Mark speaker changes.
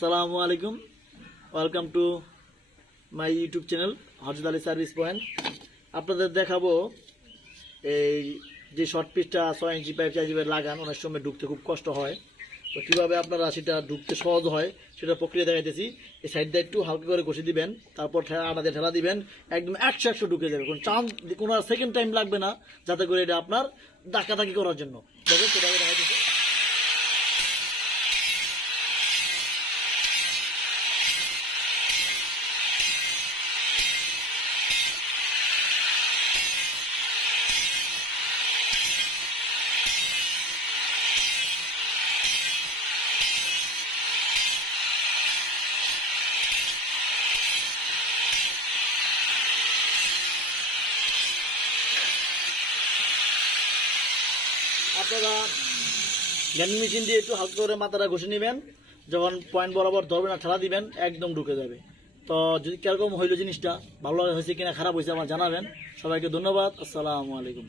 Speaker 1: আসসালামু আলাইকুম। Welcome to my YouTube channel Hazrat Ali service point আপনাদের দেখাবো এই যে শর্ট পিসটা ছয় ইঞ্চি পাইপ চার ইঞ্চি লাগান, অনেক সময় ঢুকতে খুব কষ্ট হয়। তো কীভাবে আপনারা সেটা ঢুকতে সহজ হয় সেটা প্রক্রিয়া দেখাইতেছি। এই সাইডটা একটু হালকা করে ঘষে দিবেন, তারপর ঠেলা আনাতে ঠেলা দিবেন, একদম একশো একশো ঢুকে যাবে। কোনো চান্স, কোনো সেকেন্ড টাইম লাগবে না, যাতে করে এটা আপনার ডাকাতাকি করার জন্য। দেখেন সেটা আমি দেখাইতেছি। আপনারা গ্যান্ডিং মেশিন দিয়ে একটু হালকা করে মাথাটা ঘষে নেবেন। যখন পয়েন্ট বরাবর ধরবেন আর ঠেলা দিবেন, একদম ঢুকে যাবে। তো যদি কীরকম হইল জিনিসটা, ভালো হয়েছে কিনা, খারাপ হয়েছে আমার জানাবেন। সবাইকে ধন্যবাদ, আসসালামু আলাইকুম।